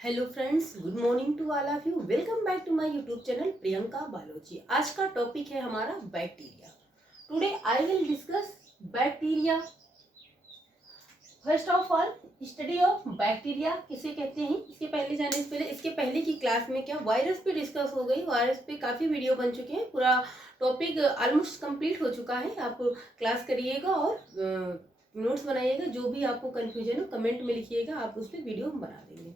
Hello friends, good morning to all of you. Welcome back to my YouTube channel Priyanka Balochi. आज का topic है हमारा bacteria. Today I will discuss bacteria. First of all, study of bacteria किसे कहते हैं, इसके पहले जाने से पहले इसके पहले की क्लास में क्या वायरस पे डिस्कस हो गई। वायरस पे काफ़ी वीडियो बन चुके हैं, पूरा टॉपिक ऑलमोस्ट कंप्लीट हो चुका है। आप क्लास करिएगा और नोट्स बनाइएगा। जो भी आपको कन्फ्यूजन हो कमेंट में लिखिएगा, आप उस पर वीडियो बना देंगे।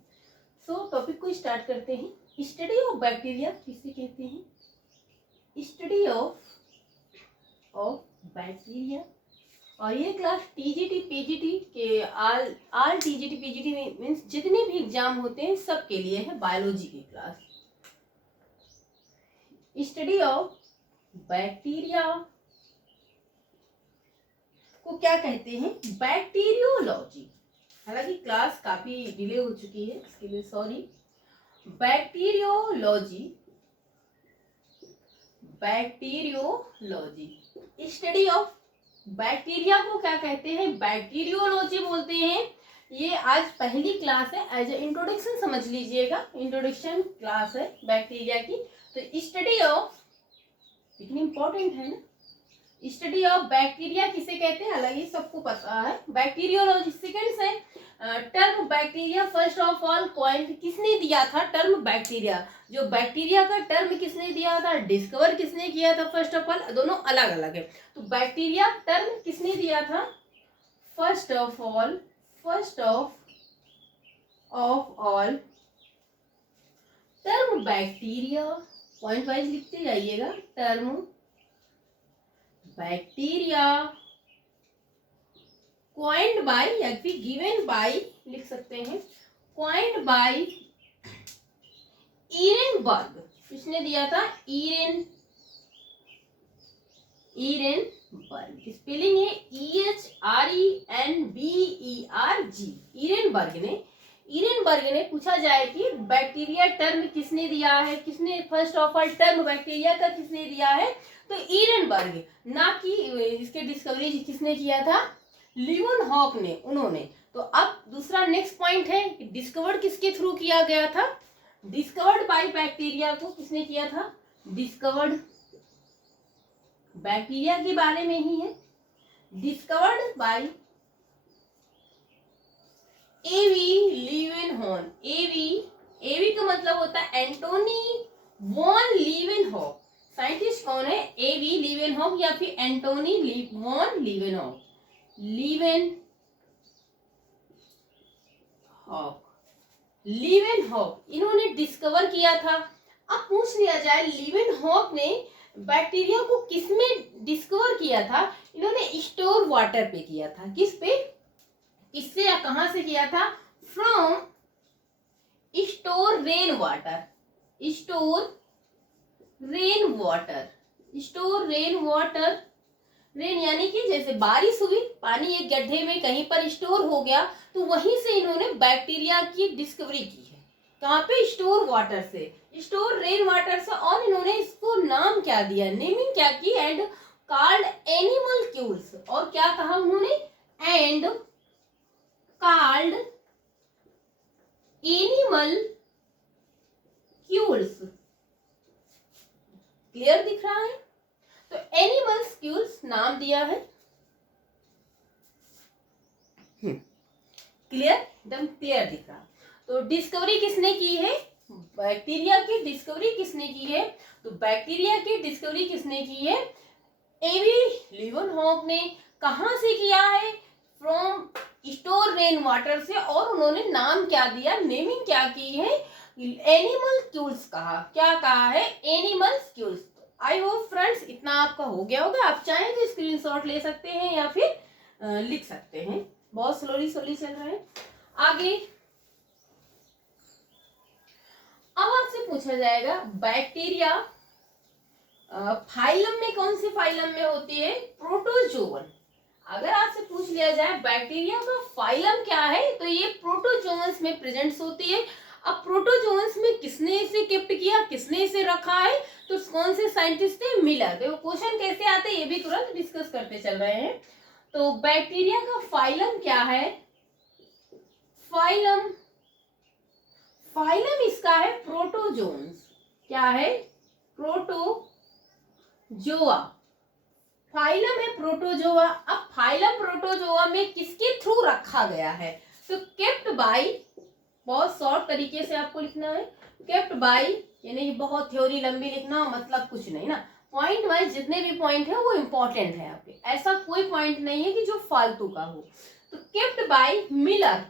टॉपिक को स्टार्ट करते हैं। स्टडी ऑफ बैक्टीरिया किसे कहते हैं? Study of bacteria. और ये क्लास टीजीटी पीजीटी के आल टीजीटी पीजीटी मीन्स जितने भी एग्जाम होते हैं सबके लिए है बायोलॉजी की क्लास। स्टडी ऑफ बैक्टीरिया को क्या कहते हैं? बैक्टीरियोलॉजी। हालांकि क्लास काफी डिले हो चुकी है, इसके लिए sorry. Bacteriology study of bacteria को क्या कहते हैं? बैक्टीरियोलॉजी बोलते हैं। ये आज पहली क्लास है, एज ए इंट्रोडक्शन समझ लीजिएगा। इंट्रोडक्शन क्लास है बैक्टीरिया की। तो स्टडी ऑफ, इतनी इंपॉर्टेंट है ना, स्टडी ऑफ बैक्टीरिया किसे कहते हैं? हालांकि सबको पता है। बैक्टीरियोलॉजी सेकंड है। Term bacteria first of all coined किसने दिया था? टर्म बैक्टीरिया, जो बैक्टीरिया का टर्म किसने दिया था, डिस्कवर किसने किया था? फर्स्ट ऑफ ऑल, दोनों अलग अलग है। तो बैक्टीरिया टर्म किसने दिया था? First of all term bacteria, point wise लिखते जाइएगा। टर्म बैक्टीरिया coined by या फिर given by लिख सकते हैं। coined by इरेनबर्ग। किसने दिया था? इरेनबर्ग। स्पेलिंग है EHRENBERG। इरेनबर्ग ने पूछा जाए कि बैक्टीरिया टर्म किसने दिया है, किसने first of all term bacteria का किसने दिया है? तो इरेनबर्ग। ना कि इसके डिस्कवरी किसने किया था? लीवनहॉक ने, उन्होंने। तो अब दूसरा नेक्स्ट पॉइंट है कि डिस्कवर्ड किसके थ्रू किया गया था? डिस्कवर्ड बाय बैक्टीरिया को किसने किया था? डिस्कवर्ड बैक्टीरिया के बारे में ही है। Discovered by AV Leeuwenhoek. AV का मतलब होता है एंटोनी वॉन लीवेनहॉक। साइंटिस्ट कौन है? एवी लीवेनहॉक या फिर एंटोनी वॉन लीवेनहॉक। लीवेनहॉक इन्होंने डिस्कवर किया था। अब पूछ लिया जाए लीवेनहॉक ने बैक्टीरिया को किसमें डिस्कवर किया था? इन्होंने स्टोर वाटर पे किया था। किस पे? किससे या कहां से किया था? From store rain water. Rain यानी कि जैसे बारिश हुई, पानी एक गड्ढे में कहीं पर स्टोर हो गया, तो वहीं से इन्होंने बैक्टीरिया की डिस्कवरी की है। कहाँ पे? स्टोर वाटर से, स्टोर रेन वाटर से। और इन्होंने इसको नाम क्या दिया, नेमिंग क्या की? And called animalcules. और क्या कहा उन्होंने? And called एनिमल्क्यूल्स। क्लियर दिख रहा है? तो एनिमल्क्यूल्स नाम दिया है। क्लियर, एकदम क्लियर दिख रहा। तो डिस्कवरी किसने की है? बैक्टीरिया की डिस्कवरी किसने की है? तो बैक्टीरिया की डिस्कवरी किसने की है? एवी लीवनहॉक ने। कहां से किया है? फ्रॉम स्टोर रेन वाटर से। और उन्होंने नाम क्या दिया, नेमिंग क्या की है? एनिमल्क्यूल्स कहा। क्या कहा है? एनिमल्क्यूल्स। आई होप फ्रेंड्स इतना आपका हो गया होगा। आप चाहें तो स्क्रीनशॉट ले सकते हैं या फिर लिख सकते हैं। बहुत स्लोली चल रहा है। आगे अब आपसे पूछा जाएगा बैक्टीरिया फाइलम में कौन से फाइलम में होती है? प्रोटोजोवन। अगर आपसे पूछ लिया जाए बैक्टीरिया का फाइलम क्या है, तो ये प्रोटोजोन्स में प्रेजेंट होती है। अब प्रोटोजोन्स में किसने इसे गिफ्ट किया, किसने इसे रखा है? तो कौन से साइंटिस्ट थे? मिलर। तो क्वेश्चन कैसे आते हैं ये भी तुरंत डिस्कस करते चल रहे हैं। तो बैक्टीरिया का फाइलम क्या है? फाइलम फाइलम इसका है प्रोटोजोन्स। क्या है? प्रोटोजोआ। फाइलम है प्रोटोजोआ। अब फाइलम प्रोटोजोआ में किसके थ्रू रखा गया है? तो केप्ट बाय, बहुत शॉर्ट तरीके से आपको लिखना है, केप्ट बाय, यानी बहुत थ्योरी लंबी लिखना मतलब कुछ नहीं ना, पॉइंट वाइज जितने भी पॉइंट है वो इंपॉर्टेंट है आपके, ऐसा कोई पॉइंट नहीं है कि जो फालतू का हो। तो केप्ट बाय मिलर,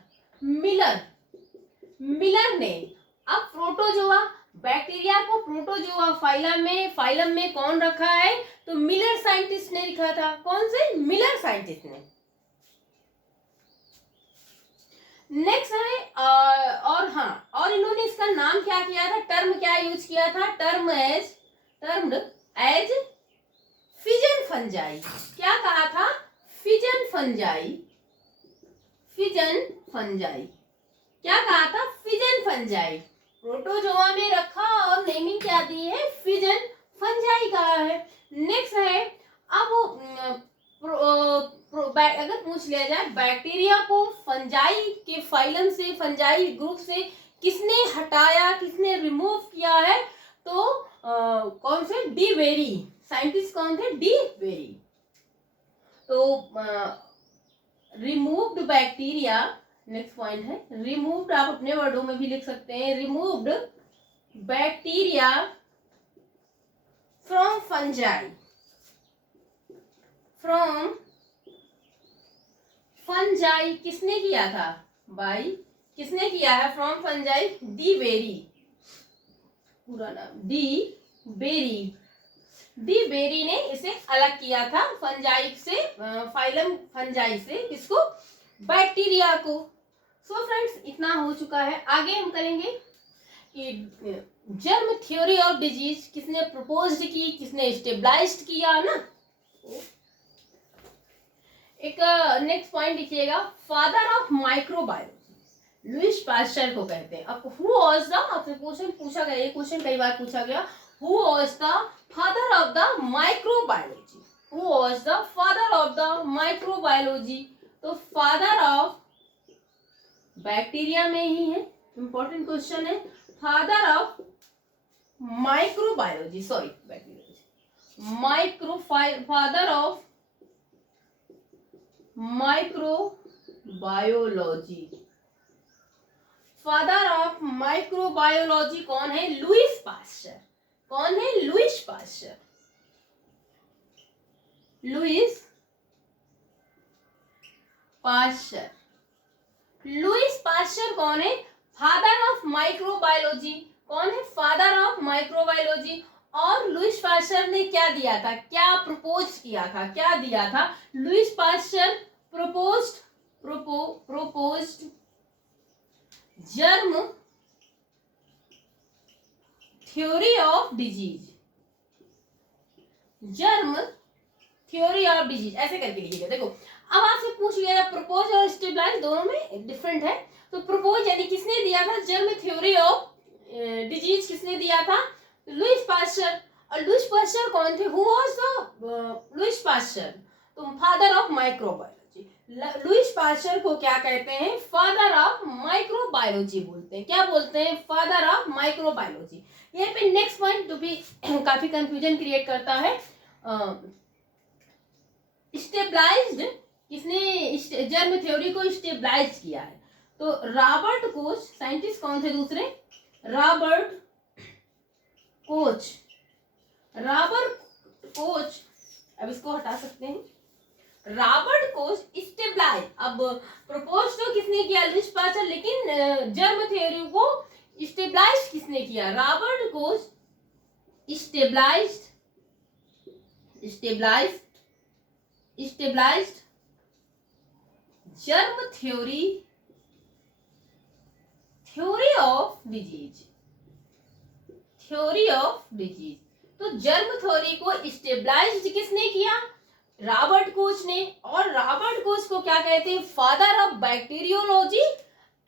मिलर ने। अब प्रोटोजोआ, बैक्टीरिया को प्रोटोजोआ फाइलम में कौन रखा है? तो मिलर साइंटिस्ट ने लिखा था। कौन से? मिलर साइंटिस्ट ने। नेक्स्ट है और इन्होंने इसका नाम क्या किया था? टर्म क्या यूज किया था? Termed as fission fungi. क्या कहा था? Fission fungi. क्या कहा था? Fission fungi. प्रोटोजोआ में रखा और नेमिंग क्या दी है? फिजन फंजाई कहा है। नेक्स्ट है, अब अगर पूछ लिया जाए बैक्टीरिया को फंजाई के फाइलम से, फंजाई ग्रुप से किसने हटाया, किसने रिमूव किया है? तो कौन से? De Bary. साइंटिस्ट कौन थे? De Bary. तो रिमूव्ड बैक्टीरिया, नेक्स्ट पॉइंट है रिमूव्ड, आप अपने वर्डों में भी लिख सकते हैं, रिमूव्ड बैक्टीरिया फ्रॉम फंजाई, किसने किया था? किसने किया है? फ्रॉम फंजाई डी बेरी, पूरा नाम डी बेरी ने इसे अलग किया था फंजाई से, फाइलम फंजाई से, इसको? बैक्टीरिया को। सो फ्रेंड्स, इतना हो चुका है। आगे हम करेंगे कि जर्म थ्योरी ऑफ डिजीज किसने प्रपोज्ड की, किसने स्टेबलाइज्ड किया ना। एक नेक्स्ट पॉइंट लिखिएगा, father of microbiology Louis Pasteur को कहते हैं। अब हु वाज द, आपसे क्वेश्चन पूछा गया, ये क्वेश्चन कई बार पूछा गया, who was the father of the microbiology, who was the father of the microbiology? तो फादर ऑफ, बैक्टीरिया में ही है, इंपॉर्टेंट क्वेश्चन है, father of microbiology, sorry father of microbiology, father of microbiology कौन है? Lewis Pasteur. कौन है? Lewis pasture. Lewis Pasteur कौन है? Father of microbiology. कौन है? Father of microbiology. और लुईस पास्चर ने क्या दिया था? क्या प्रपोज किया था? क्या दिया था? Louis pasture proposed germ theory of disease, ऐसे करके लिखिएगा। देखो, अब आपसे पूछ लिया प्रपोज और स्टेबलाइज दोनों में डिफरेंट है। तो प्रपोज यानी किसने दिया था? जर्म थ्योरी ऑफ डिजीज किसने दिया था? Louis Pasteur. और लुईस पास्चर कौन थे? Who was the Louis Pasteur? तो father of microbiology. Louis Pasteur को क्या कहते हैं? फादर ऑफ माइक्रोबायोलॉजी बोलते हैं। क्या बोलते हैं? Father of microbiology. यहाँ पे नेक्स्ट पॉइंट जो भी काफी कंफ्यूजन क्रिएट करता है, स्टेबलाइज्ड, किसने जर्म थ्योरी को स्टेबलाइज किया है? तो रॉबर्ट कोच। साइंटिस्ट कौन थे दूसरे? Robert Koch. अब इसको हटा सकते हैं। Robert Koch stabilize. अब प्रपोज तो किसने किया? लुईस पास्चर, लेकिन जर्म थ्योरी को स्टेबलाइज किसने किया? Robert Koch stabilized germ theory of disease. तो जर्म थ्योरी को स्टेबलाइज्ड किसने किया? रॉबर्ट कोच ने। और रॉबर्ट कोच को क्या कहते हैं? Father of bacteriology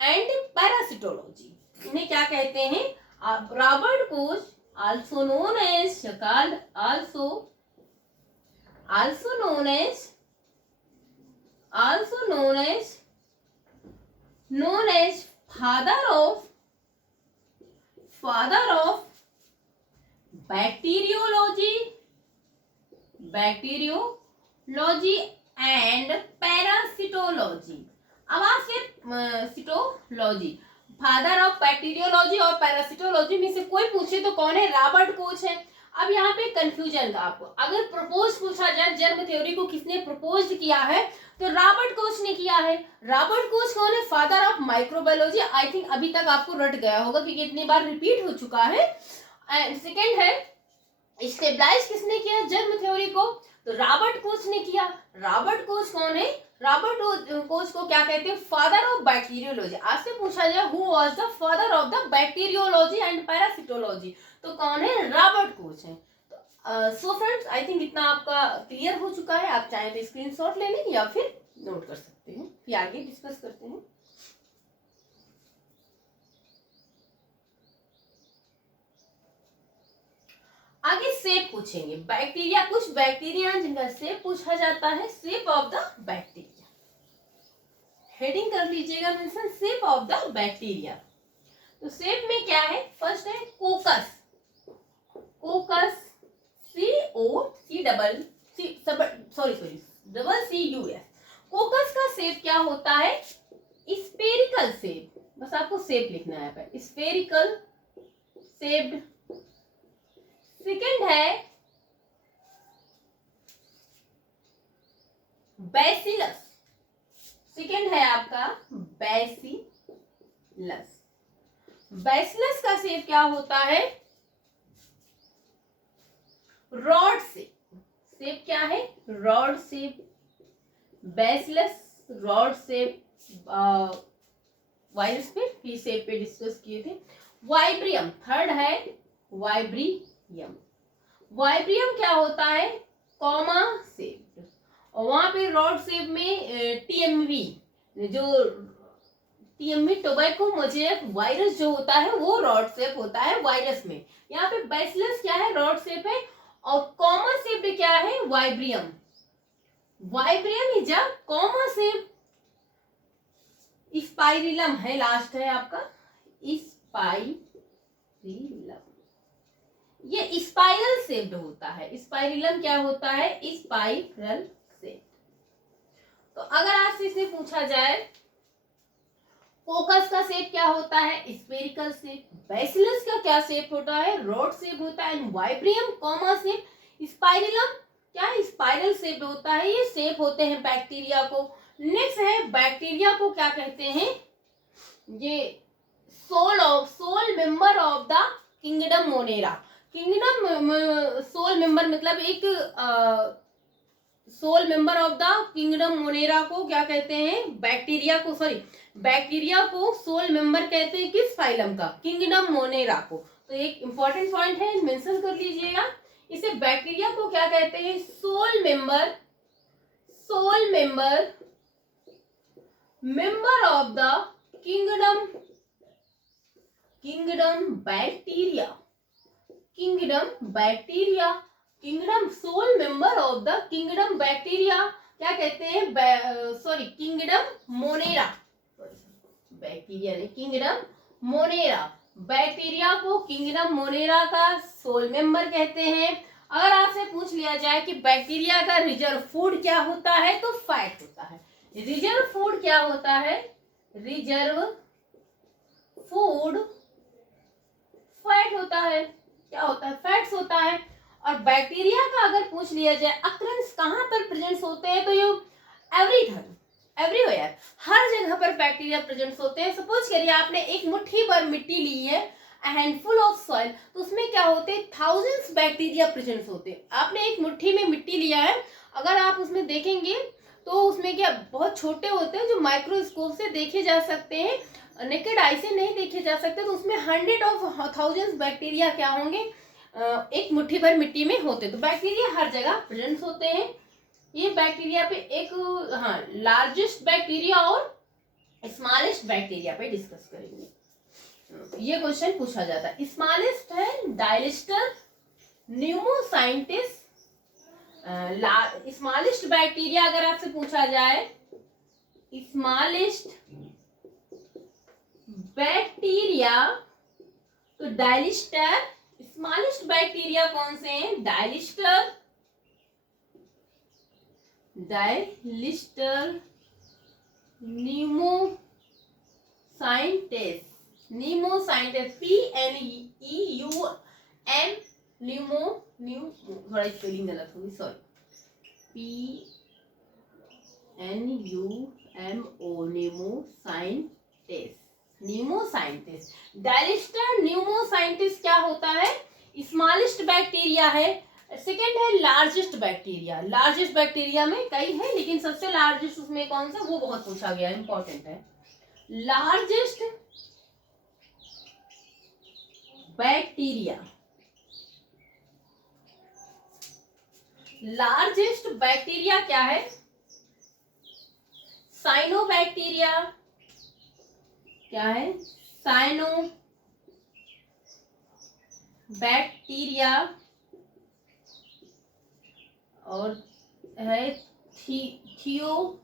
and parasitology. इन्हें क्या कहते हैं? Robert coach also known as father of father of bacteriology and parasitology. अब आपसे सिटोलॉजी, फादर ऑफ बैक्टीरियोलॉजी और पैरासिटोलॉजी में से कोई पूछे तो कौन है? रॉबर्ट कोच है। अब यहाँ पे कंफ्यूजन का आपको, अगर प्रपोज पूछा जाए जर्म थ्योरी को किसने प्रपोज किया है तो रॉबर्ट कोच ने किया है। रॉबर्ट कोच कौन है? Father of microbiology. I think अभी तक आपको रट गया होगा क्योंकि इतनी बार रिपीट हो चुका है। एंड सेकेंड है, स्टेबलाइज किसने किया जर्म थ्योरी को? तो रॉबर्ट कोच ने किया। रॉबर्ट कोच कौन है? रॉबर्ट कोच को क्या कहते हैं? Father of bacteriology. आज से पूछा जाए who was the father of the bacteriology and parasitology, तो कौन है? रॉबर्ट कोच है। सो फ्रेंड्स, आई थिंक इतना आपका क्लियर हो चुका है। आप चाहे तो स्क्रीनशॉट ले लें या फिर नोट कर सकते हैं, फिर आगे डिस्कस करते हैं। आगे शेप पूछेंगे। बैक्टीरिया, कुछ बैक्टीरिया जिनका शेप पूछा जाता है, shape of the bacteria. Heading कर लीजिएगा mention, shape of the bacteria. तो शेप में क्या है? फर्स्ट है कोकस। कोकस COCUS। कोकस का शेप क्या होता है? Spherical shape. बस आपको शेप लिखना है, स्फेरिकल शेप्ड। सेकेंड है बैसिलस। सेकेंड है आपका बैसिलस। बैसिलस का शेप क्या होता है? Rod shape. शेप क्या है? Rod shape. Bacillus rod shape. Virus पे पी शेप पे डिस्कस किए थे। वाइब्रियम, थर्ड है वाइब्रियम। वाइब्रियम क्या होता है? Comma shape. और वहां पे रॉड शेप में टीएमवी, जो टीएमवी टोबैको मोज़ेक वायरस जो होता है वो रॉड शेप होता है वायरस में। यहाँ पे बैसिलस क्या है? रॉड शेप है। और कॉमन शेप क्या है? Vibrium. Vibrium is a common shape. Spirillum है, लास्ट है आपका स्पाइरिलम। ये स्पाइरल शेप्ड होता है। स्पाइरिलम क्या होता है? Spiral shape. तो अगर आपसे इसे पूछा जाए कोकस का शेप क्या होता है? Spherical shape. बैसिलस का क्या शेप होता है? रॉड शेप होता है। वाइब्रियम कॉमा शेप। स्पाइरिलम क्या है? स्पाइरल शेप होता है। ये शेप होते हैं बैक्टीरिया को। नेक्स्ट है बैक्टीरिया को क्या कहते हैं? ये sole member of the kingdom Monera. Kingdom sole member मतलब एक sole member of the kingdom Monera को क्या कहते हैं? बैक्टीरिया को, सॉरी, बैक्टीरिया को सोल मेंबर कहते हैं। किस फाइलम का? किंगडम मोनेरा को। तो एक इंपॉर्टेंट पॉइंट है, मेंशन कर लीजिएगा। इसे बैक्टीरिया को क्या कहते हैं? Sole member of the kingdom bacteria. Kingdom sole member of the kingdom bacteria क्या कहते हैं? Kingdom Monera. बैक्टीरिया ने किंगडम मोनेरा। बैक्टीरिया को किंगडम मोनेरा का सोल मेंबर कहते हैं। अगर आपसे पूछ लिया जाए कि बैक्टीरिया का रिजर्व फूड क्या होता है तो फैट होता है। रिजर्व फूड क्या होता है? रिजर्व फूड फैट होता है। क्या होता है? फैट्स होता है। और बैक्टीरिया का अगर पूछ लिया जाए अक्रेंस कहाँ पर प्रेजेंट होते हैं तो ये एवरीवेयर, हर जगह पर बैक्टीरिया प्रेजेंट होते हैं। सपोज करिए आपने एक मुट्ठी भर मिट्टी ली है, हैंडफुल ऑफ सॉइल, तो उसमें क्या होते हैं? थाउजेंड्स बैक्टीरिया प्रेजेंट होते हैं। आपने एक मुट्ठी में मिट्टी लिया है, अगर आप उसमें देखेंगे तो उसमें क्या बहुत छोटे होते हैं जो माइक्रोस्कोप से देखे जा सकते हैं, नेकेड आई से नहीं देखे जा सकते। तो उसमें 100 ऑफ थाउजेंड्स बैक्टीरिया क्या होंगे? एक मुट्ठी भर मिट्टी में होते। तो बैक्टीरिया हर जगह प्रेजेंट होते हैं। ये बैक्टीरिया पे एक लार्जेस्ट बैक्टीरिया और स्मॉलेस्ट बैक्टीरिया पे डिस्कस करेंगे। ये क्वेश्चन पूछा जाता है। स्मॉलेस्ट है डायलिस्टर न्यूमोसाइंटिस। स्मॉलेस्ट बैक्टीरिया अगर आपसे पूछा जाए, स्मॉलेस्ट बैक्टीरिया, तो तो डायलिस्टर, स्मॉलेस्ट बैक्टीरिया कौन से हैं? डायलिस्टर, न्यूमोसाइंटेस, PNEUM, थोड़ा स्पेलिंग गलत होगी, सॉरी, PNUMO, न्यूमोसाइंटेस। डायलिस्टर न्यूमोसाइंटिस क्या होता है? स्मॉलेस्ट बैक्टीरिया है। सेकेंड है लार्जेस्ट बैक्टीरिया। लार्जेस्ट बैक्टीरिया में कई है, लेकिन सबसे लार्जेस्ट उसमें कौन सा, वो बहुत पूछा गया, इंपॉर्टेंट है। लार्जेस्ट बैक्टीरिया, लार्जेस्ट बैक्टीरिया क्या है? साइनोबैक्टीरिया। क्या है? साइनोबैक्टीरिया। और है थियोमार्गेरिटा।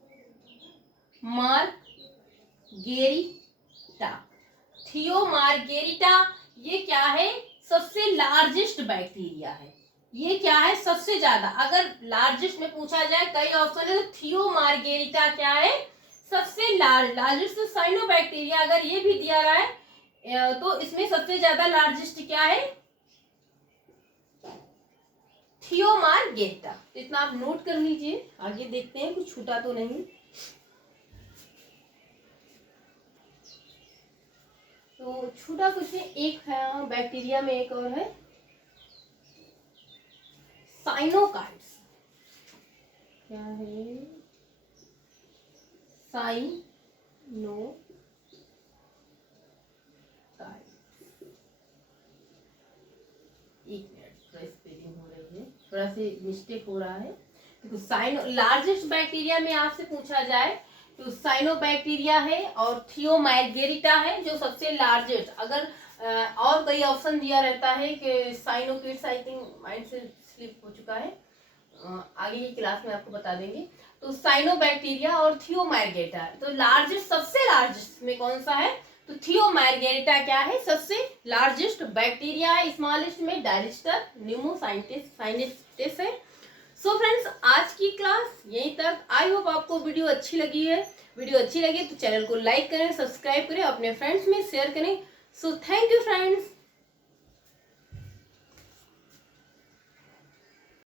थियोमार्गेरिटा ये क्या है? सबसे लार्जेस्ट बैक्टीरिया है। ये क्या है? सबसे ज्यादा। अगर लार्जेस्ट में पूछा जाए, कई ऑप्शन है, तो थियोमार्गेरिटा क्या है? सबसे लार्जेस्ट। साइनोबैक्टीरिया अगर ये भी दिया रहा है तो इसमें सबसे ज्यादा लार्जेस्ट क्या है? थियोमार्गेरिटा। इतना आप नोट कर लीजिए, आगे देखते हैं कुछ छूटा तो नहीं। तो छूटा कुछ नहीं, एक है बैक्टीरिया में, एक और है साइनोकाइट्स। क्या है? साइनोकाइट्स। एक मिनट, थोड़ा स्पेलिंग हो रही है, थोड़ा सी मिस्टेक हो रहा है। तो लार्जेस्ट बैक्टीरिया में आपसे पूछा जाए तो साइनोबैक्टीरिया है और थियोमार्गेरिटा है जो सबसे लार्जेस्ट। अगर और कई ऑप्शन दिया रहता है कि साइनोकिट्स, आई थिंक माइंड से स्लिप हो चुका है, आगे की क्लास में आपको बता देंगे। तो साइनोबैक्टीरिया और थियोमार्गेरिटा, तो लार्जेस्ट, सबसे लार्जेस्ट में कौन सा है? तो थियोमार्गेरिटा क्या है? सबसे लार्जेस्ट बैक्टीरिया है। स्मॉलेस्ट में डायलिस्टर न्यूमोसाइंटिस है। सो फ्रेंड्स, आज की क्लास यहीं तक। आई होप आपको वीडियो अच्छी लगी है। वीडियो अच्छी लगी तो चैनल को लाइक करें, सब्सक्राइब करें, अपने फ्रेंड्स में शेयर करें। So thank you friends.